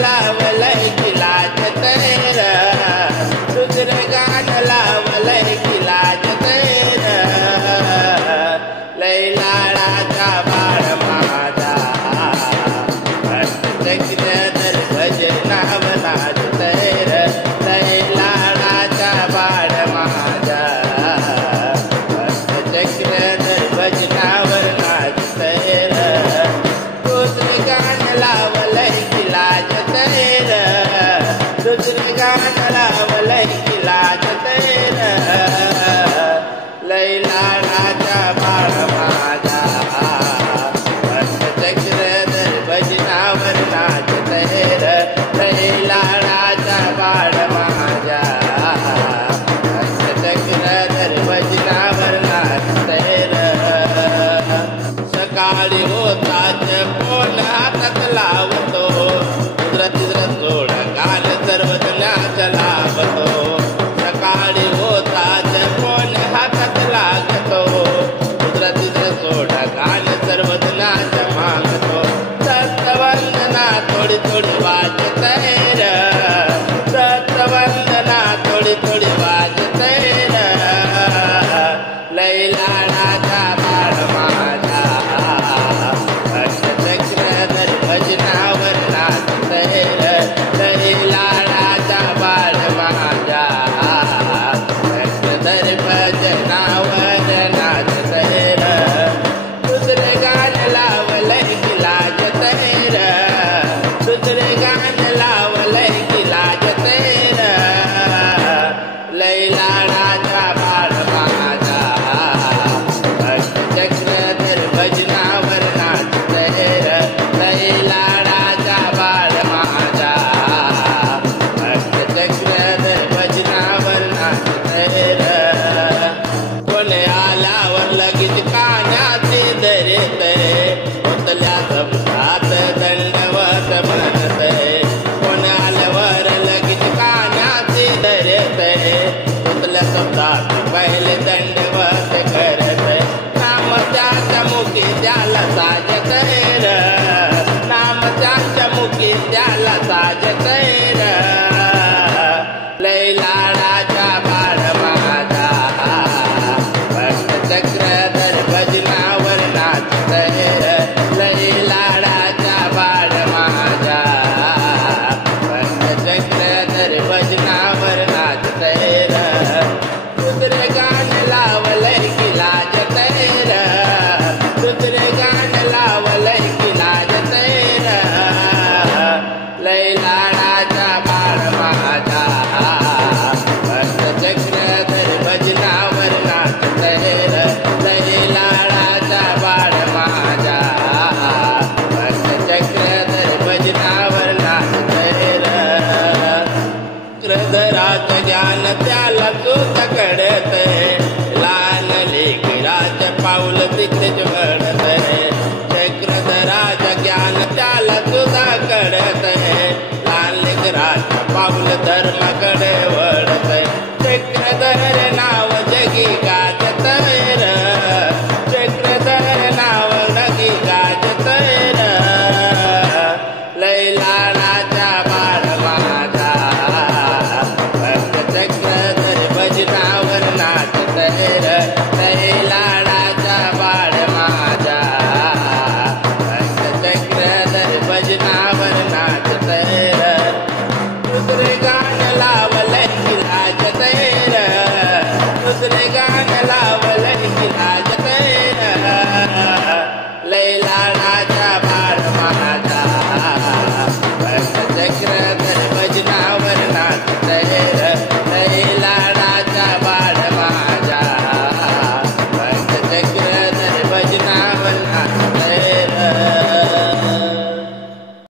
लावलंय की लाजतय र, दुसरं गाणं लावलंय की लाजतय र. लय लाडाचा बाळ माझा हस्तचक्र तर भजनावर नाचतय र. लय लाडाचा बाळ माझा हस्तचक्र तर भजनावर नाचतय र. दुसरं गाणं लावलंय की लाजतय र, दुसरं गाणं लावलंय की लाजतय र. लय लाडाचा बाळ माझा हस्तचक्र तर भजनावर नाचतय र. लय लाडाचा बाळ माझा हस्तचक्र तर भजनावर नाचतय र. सकाळी होताच फोन हातात लावतो, तिसरं सोड काल सर्वजनाच लावतो. सकाळी होताच फोन हातात लागतो, तिसरं सोड काल सर्वजनाच मागतो. सत्वंदना थोडी थोडी वाजतय र, सत्वंदना थोडी थोडी वाजतय र. लय लाडाचा बाळ माझा हस्तचक्र तर भजनावर नाचतय र. लय लाडाचा बाळ माझा हस्त तर भजनावर नाचतय र. दुसरं गाणं लावलंय की लाजतय र, दुसरं गाणं लावलंय की लाजतय र. लय लाडाचा बाळ माझा हस्तचक्र तर भजनावर नाचतय र. लय लाडाचा बाळ माझा हस्तचक्र तर भजनावर नाचतय र. कोण आल्यावर लगेच कानाचे धरतय, ओतल्या शब्दात दंडवत म्हणतय. कोण आल्यावर लगेच कानाचे धरतय, ओतल्या शब्दात पहिले दंडवत करतय. नाम त्याच्या मुखी त्याला साजतय र, नाम त्याच्या मुखी त्याला साजतय र. लय लाडाचा बाळ माझा हस्तचक्र तर भजनावर नाचतय र. लय लाडाचा बाळ माझा हस्तचक्र तर भजनावर नाचतय र. दुसरं गाणं लावलंय की लाजतय र, दुसरं गाणं लावलंय की लाजतय र. लय लाडाचा बाळ माझा हस्तचक्र तर भजनावर नाचतय र. लय लाडाचा बाळ माझा हस्तचक्र तर भजनावर नाचतय र. चक्रधराचं ज्ञान त्याला सुद्धा कळतय, लहान लेकराचं पाऊल तिथेच घडतय. चक्रधराचं ज्ञान त्याला सुद्धा कळतय, लहान लेकराचं पाऊल धर्माकडे वळतय. चक्रधर नाव जगी गाजतय र, चक्रधर नाव जगी गाजतय र. लय लाडाचा बाळ माझा हस्तचक्र तर भजनावर नाचतय र. लय लाडाचा बाळ माझा हस्तचक्र तर भजनावर नाचतय र. दुसरं गाणं लावलंय की लाजतय र, दुसरं